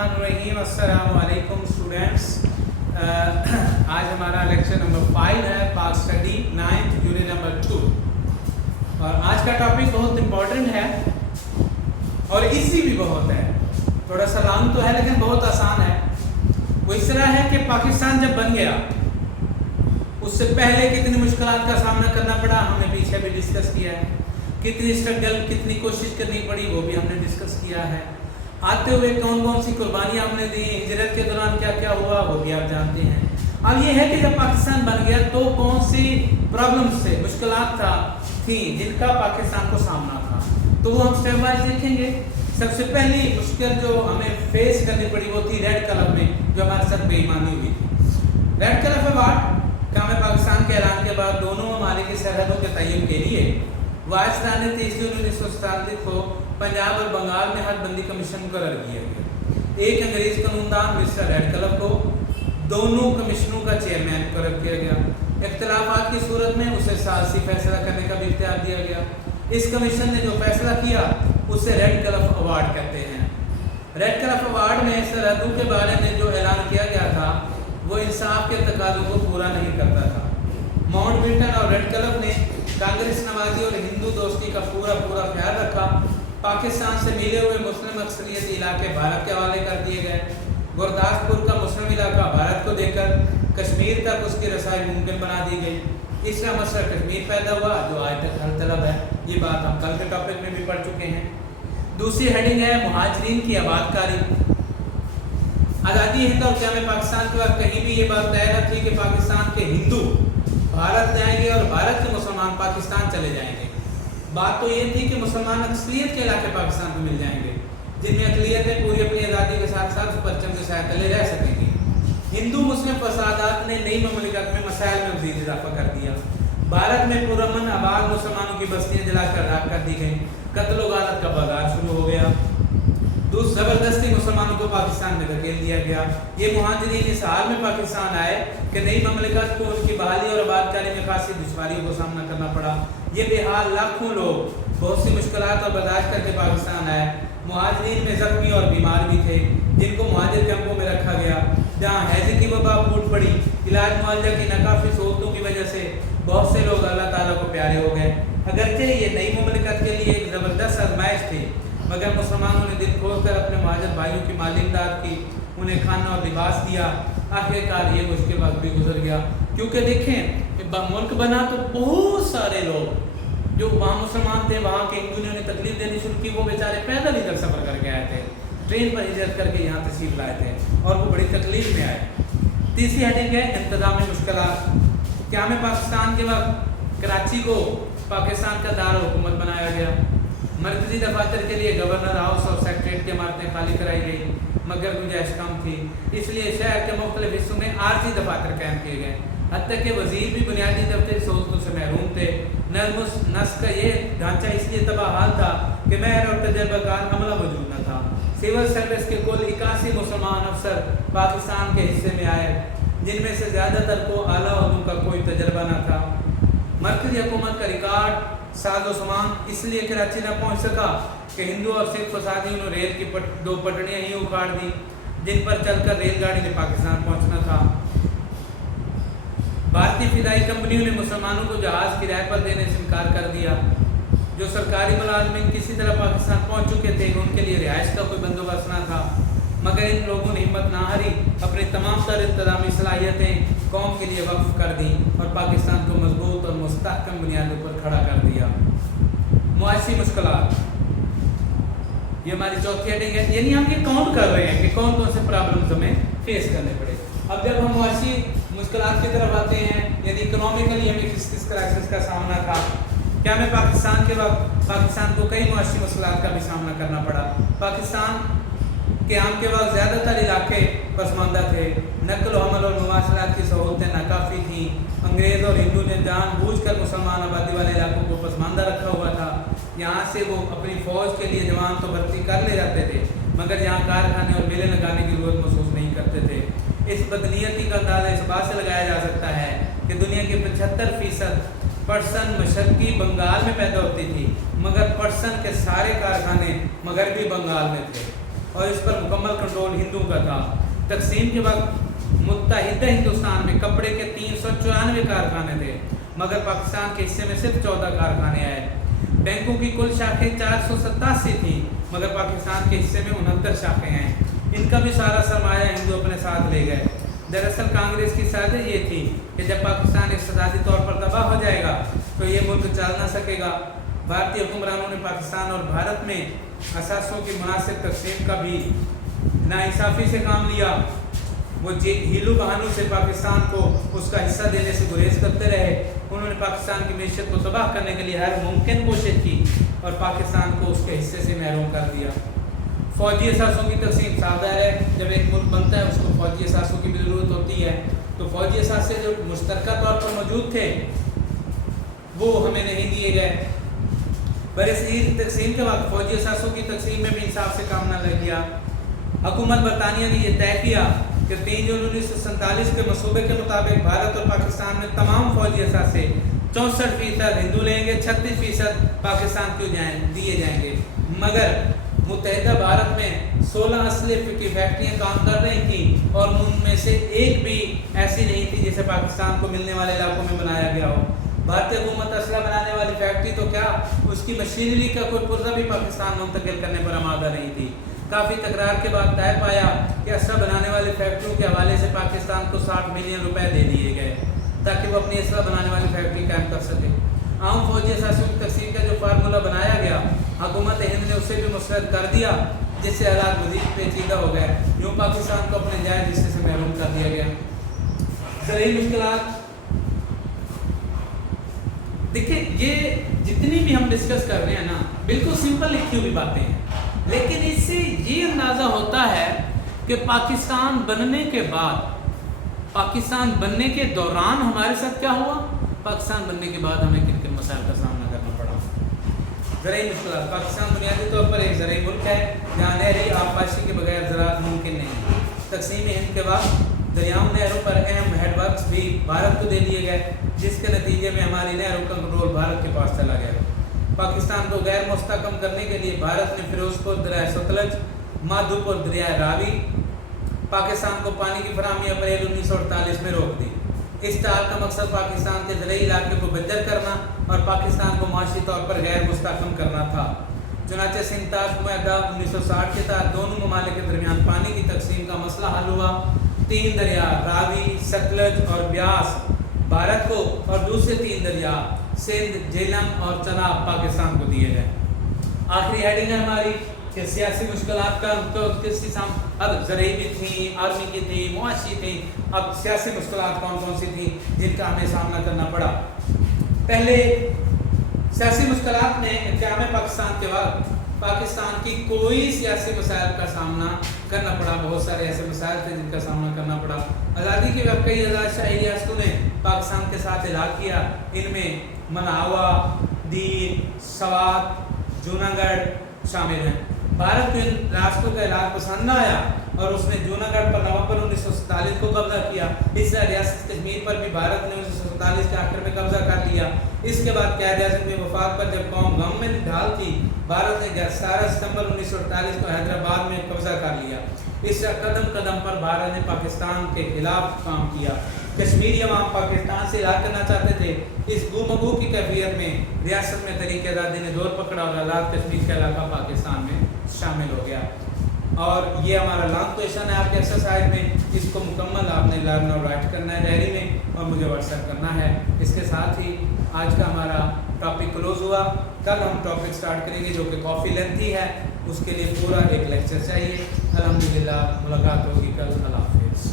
बिस्मिल्लाहिर्रहमानिर्रहीम। अस्सलामु अलैकुम स्टूडेंट्स। आज हमारा लेक्चर नंबर 5 है, पाक स्टडी 9th यूनिट नंबर 2। और आज का टॉपिक बहुत इम्पोर्टेंट है और इजी भी बहुत है। थोड़ा सा लॉन्ग तो है लेकिन बहुत आसान है। वो इस तरह है कि पाकिस्तान जब बन गया उससे पहले कितनी मुश्किलात का सामना करना पड़ा, हमने पीछे भी डिस्कस किया है। कितनी स्ट्रगल, कितनी कोशिश करनी पड़ी, वो भी हमने डिस्कस किया है। आते हुए कौन कौन सी कुर्बानियाँ हमने दी, हिजरत के दौरान क्या क्या हुआ, वो भी आप जानते हैं। अब ये है कि जब पाकिस्तान बन गया तो कौन सी प्रॉब्लम्स थे, मुश्किलात थी जिनका पाकिस्तान को सामना था, तो वो हम स्टेप वाइज देखेंगे। सबसे पहली मुश्किल जो हमें फेस करनी पड़ी वो थी रेड कलर में जो हमारे साथ बेईमानी हुई थी। रेड कलर अवार्ड का हमें पाकिस्तान के ऐलान के बाद दोनों ममालिक की सरहदों के तय्युम के लिए वायसराय ने 23 जून 1947 को पंजाब और बंगाल में हदबंदी कमीशन मुकर्रर किया गया। एक अंग्रेज कानूनदान मिस्टर रेड कलर को दोनों कमीशनों का चेयरमैन मुकर्रर किया गया। इख्तिलाफात की सूरत में उसे साहसी फैसला करने का भी इख्तियार दिया गया। इस कमीशन ने जो फैसला किया उसे रेड कलर अवार्ड कहते हैं। रेड कलर अवार्ड में सरहदों के बारे में जो ऐलान किया गया था वो इंसाफ के तकाज़ों को पूरा नहीं करता था। माउंटबेटन और रेड कलर ने कांग्रेस नवाजी और हिंदू दोस्ती का पूरा ख्याल रखा। पाकिस्तान से मिले हुए मुस्लिम अक्सरियती इलाके भारत के हवाले कर दिए गए। गुरदासपुर का मुस्लिम इलाका भारत को देकर कश्मीर तक उसकी रसाई मुमकिन बना दी गई। तीसरा मसला कश्मीर पैदा हुआ जो आज तक हल तलब है। ये बात हम कल के टॉपिक में भी पढ़ चुके हैं। दूसरी हेडिंग है मुहाजिरीन की आबादकारी। आज़ादी हिंद और क़याम पाकिस्तान के बाद कहीं भी ये बात तय न थी कि पाकिस्तान के हिंदू भारत जाएंगे और भारत के मुसलमान पाकिस्तान चले जाएंगे। बात तो ये थी कि मुसलमान अक्सरियत के इलाके पाकिस्तान को मिल जाएंगे जिनमें अक़लियतें पूरी अपनी आज़ादी के साथ साथ परचम के साथ तले रह सकेंगी। हिंदू मुस्लिम फसादात ने नई ममलिकत में मसाइल में मज़ीद इजाफा कर दिया। भारत में पुरअमन आबाद मुसलमानों की बस्तियाँ जलाकर राख कर दी गई। कत्ल गारत का बाजार शुरू हो गया। ज़बरदस्ती मुसलमानों को पाकिस्तान में धकेल दिया गया। ये मुहाजिरीन इस हाल में पाकिस्तान आए कि नई ममलिकत को उनकी बहाली और आबादकारी में खासी दुश्वारियों को सामना करना पड़ा। ये बेहाल लाखों लोग बहुत सी मुश्किलात और बर्दाश्त करके पाकिस्तान आए। मुहाजिरीन में ज़ख्मी और बीमार भी थे जिनको मुहाजिर कैंपों में रखा गया, जहाँ हैज़े की वबा फूट पड़ी। इलाज मुआवजा की नाकाफी सहूलतों की वजह से बहुत से लोग अल्लाह ताला को प्यारे हो गए। अगरचे ये नई ममलिकत के लिए एक ज़बरदस्त आजमाइश थी, मगर मुसलमानों ने दिल खोल कर अपने मुहाजिर भाइयों की माली इमदाद की, उन्हें खाना और लिबास दिया। आखिरकार ये मुश्किल वक्त भी गुजर गया, क्योंकि देखें मुल्क बना तो बहुत सारे लोग जो वहाँ मुसलमान थे, वहाँ के हिंदू ने उन्हें तकलीफ देनी शुरू की। वो बेचारे पैदल इधर सफ़र करके आए थे, ट्रेन पर हिजरत करके यहाँ तशरीफ लाए थे और वो बड़ी तकलीफ में आए। तीसरी हेडिंग है इंतज़ामी मुश्किलात। क्या हमें पाकिस्तान के वक्त कराची को पाकिस्तान का दार हुकूमत बनाया गया। मरकजी दफातर के लिए गवर्नर हाउस और सेक्रेटरीट की इमारतें खाली कराई गई, मगर गुंजाइश कम थी, इसलिए शहर के मुख्तलिफ हिस्सों में आरजी दफातर कायम किए गए। हत्ता के वजीर भी बुनियादी दफ्तरी सहूलतों से महरूम थे। नस्ल का ये ढांचा इसलिए तबाहाल था कि महर और तजर्बाकार अमला मौजूद न था। सिविल सर्विस के कुल 81 मुसलमान अफसर पाकिस्तान के हिस्से में आए, जिनमें से ज़्यादातर को आला उलूम का कोई तजर्बा न था। मरकजी हुकूमत का रिकॉर्ड साजो सामान इसलिए कराची न पहुंच सका कि हिंदू और सिख फसादियों ने रेल की दो पटड़ियाँ ही उखाड़ दी जिन पर चलकर रेलगाड़ी ने पाकिस्तान पहुंचना था। भारतीय फिदाई कंपनियों ने मुसलमानों को जहाज़ किराए पर देने से इनकार कर दिया। जो सरकारी मुलाजमिन किसी तरह पाकिस्तान पहुंच चुके थे उनके लिए रिहाइश का कोई बंदोबस्त न था, मगर इन लोगों ने हिम्मत ना हारी, अपनी तमाम तर इंतज़ामी सलाहियतें कौम के लिए वक्फ कर दी और पाकिस्तान को मजबूत और मुस्तहकम बुनियादों पर खड़ा कर दिया। मुआशी मुश्किलात, ये हमारी चौथी हेडिंग है, यानी हम ये काउंट कर रहे हैं कि कौन कौन से प्रॉब्लम्स हमें फेस करने पड़े। अब जब हम मुआशी मुश्किलात की तरफ आते हैं, यानी इकोनॉमिकली हमें किस किस क्राइसिस का सामना था, क्या हमें पाकिस्तान को कई मुआशी मुश्किलात का भी सामना करना पड़ा। पाकिस्तान क़याम के वक्त ज़्यादातर इलाके पसमानदा थे, नकल हमल और मवासलात की सहूलतें नाकाफ़ी थीं। अंग्रेज़ और हिंदू ने जानबूझकर मुसलमान आबादी वाले इलाकों को पसमानदा रखा हुआ था। यहाँ से वो अपनी फ़ौज के लिए जवान तो भर्ती कर ले जाते थे, मगर यहाँ कारखाने और मेले लगाने की ज़रूरत महसूस नहीं करते थे। इस बदनीयती का अंदाज़ा इस बात से लगाया जा सकता है कि दुनिया के 75% पर्सन मशरक़ी बंगाल में पैदा होती थी, मगर पर्सन के सारे कारखाने मगरबी बंगाल में थे। और इस पर मुकम्मल कंट्रोल हिंदुओं का था। तकसीम के वक्त मुत्तहिदा हिंदुस्तान में कपड़े के 394 कारखाने थे, मगर पाकिस्तान के हिस्से में सिर्फ 14 कारखाने आए। बैंकों की कुल शाखें 487 थी, मगर पाकिस्तान के हिस्से में 69 शाखें हैं। इनका भी सारा सरमाया हिंदू अपने साथ ले गए। दरअसल कांग्रेस की साजिश ये थी कि जब पाकिस्तान इक़्तिसादी तौर पर तबाह हो जाएगा तो ये मुल्क चल ना सकेगा। भारतीय हुक्मरानों ने पाकिस्तान और भारत में असासों की मुनासिब तकसीम का भी नाइंसाफ़ी से काम लिया। वो हीलू बहानों से पाकिस्तान को उसका हिस्सा देने से गुरेज करते रहे। उन्होंने पाकिस्तान की मीशत को तबाह करने के लिए हर मुमकिन कोशिश की और पाकिस्तान को उसके हिस्से से महरूम कर दिया। फ़ौजी असासों की तकसीम सादा है। जब एक मुल्क बनता है उसको फ़ौजी असासों की भी ज़रूरत होती है, तो फ़ौजी असासे जो मुश्तरका तौर पर मौजूद थे वो हमें नहीं दिए गए। बरसीर तकसीम के वक्त फ़ौजी असासों की तकसीम में भी इंसाफ से काम न लग गया। हुकूमत बरतानिया ने यह तय किया कि 3 जून 1947 के मसूबे के मुताबिक भारत और पाकिस्तान में तमाम फ़ौजी असासे 64% हिंदू लेंगे, 36% पाकिस्तान को दिए जाएंगे। मगर मुत्तहिदा भारत में 16 असलहे की फैक्ट्रियाँ काम कर रही थी और उनमें से एक भी ऐसी नहीं थी जिसे पाकिस्तान को मिलने वाले इलाकों में बनाया गया हो। भारतीय हुकूमत असला बनाने वाली फैक्ट्री तो क्या, उसकी मशीनरी का कोई पुर्जा भी पाकिस्तान मुंतकिल करने पर आमादा नहीं थी। काफ़ी तकरार के बाद तय पाया कि असला बनाने वाली फैक्ट्रियों के हवाले से पाकिस्तान को 60 मिलियन रुपए दे दिए गए ताकि वो अपनी असला बनाने वाली फैक्ट्री कायम कर सके। आम फौजी असासों की तकसीम का जो फार्मूला बनाया गया, हुकूमत हिंद ने उसे भी मुस्तरद कर दिया, जिससे हालात मज़ीद पेचीदा हो गए। यूँ पाकिस्तान को अपने जायज़ हिस्से से महरूम कर दिया गया। ज़रूरी मुश्किलात, देखिए ये जितनी भी हम डिस्कस कर रहे हैं ना, बिल्कुल सिंपल लिखी हुई बातें हैं, लेकिन इससे ये अंदाज़ा होता है कि पाकिस्तान बनने के बाद, पाकिस्तान बनने के दौरान हमारे साथ क्या हुआ, पाकिस्तान बनने के बाद हमें किन किन मसाइल का सामना करना पड़ा। ज़राई मुश्किलात, पाकिस्तान बुनियादी तौर पर एक ज़राई मुल्क है जहाँ नहरी आबपाशी के बगैर ज़राअत मुमकिन नहीं है। तकसीम हिंद के बाद दरियाओं नहरों पर अहम हेडवर्क्स भी भारत को दे दिए गए, जिसके नतीजे में हमारी नहरों का कंट्रोल भारत के पास चला गया। पाकिस्तान को गैर मुस्तकम करने के लिए भारत ने फिरोजपुर दरिया सतलज, माधोपुर दरिया रावी, पाकिस्तान को पानी की फराहमी अप्रैल 1948 में रोक दी। इस ताल का मकसद पाकिस्तान के ज़राई इलाके को बेहतर करना और पाकिस्तान को माशी तौर पर गैर मुस्तकम करना था। चुनाचे सिंताज मुआहदा 1960 के तहत दोनों ममालिक के दरमियान पानी की तकसीम का मसला हल हुआ। 3 दरिया रावी, सतलज और ब्यास भारत को और दूसरे 3 दरिया सिंध, झेलम और चनाब पाकिस्तान को दिए गए। आखिरी हेडिंग है हमारी कि सियासी मुश्किलात का किस किस्म, अब ज़राई भी थी, आर्मी की थी, मुआशी थी, अब सियासी मुश्किलात कौन कौन सी थी जिनका हमें सामना करना पड़ा। पहले सियासी मुश्किलात ने क़याम पाकिस्तान के वक्त पाकिस्तान की कोई सियासी मसाइल का सामना करना पड़ा। बहुत सारे ऐसे मसाइल थे जिनका सामना करना पड़ा। आज़ादी के वक्त कई आज़ाद शाही रियासतों ने पाकिस्तान के साथ इलाक़ किया। इनमें मनावा, दीन, सवात, जूनागढ़ शामिल हैं। भारत को इन रियासतों का इलाक़ पसंद न आया और उसने जूनागढ़ पर नवंबर 1947 को कब्जा किया। इस रियासत कश्मीर पर भी भारत ने 1947 के आखिर में कब्जा कर लिया। इसके बाद क़याद आज़म में वफात पर जब कौम गम में ढाल थी, भारत ने 17 सितंबर 1948 को हैदराबाद में कब्जा कर लिया। इस कदम कदम पर भारत ने पाकिस्तान के खिलाफ काम किया। कश्मीरी अवाम पाकिस्तान से इलाक़ करना चाहते थे। इस गुमगू की कैफियत में रियासत में तहरीक आज़ादी ने दौर पकड़ा और आज़ाद कश्मीर का इलाका पाकिस्तान में शामिल हो गया। और ये हमारा लॉन्ग क्वेश्चन है आपके एक्सरसाइज में, इसको मुकम्मल आपने लर्न और राइट करना है डायरी में और मुझे व्हाट्सएप करना है। इसके साथ ही आज का हमारा टॉपिक क्लोज हुआ। कल हम टॉपिक स्टार्ट करेंगे जो कि काफ़ी लेंथी है, उसके लिए पूरा एक लेक्चर चाहिए। अल्हम्दुलिल्लाह मुलाकात होगी कल। अल्लाह हाफ़िज़।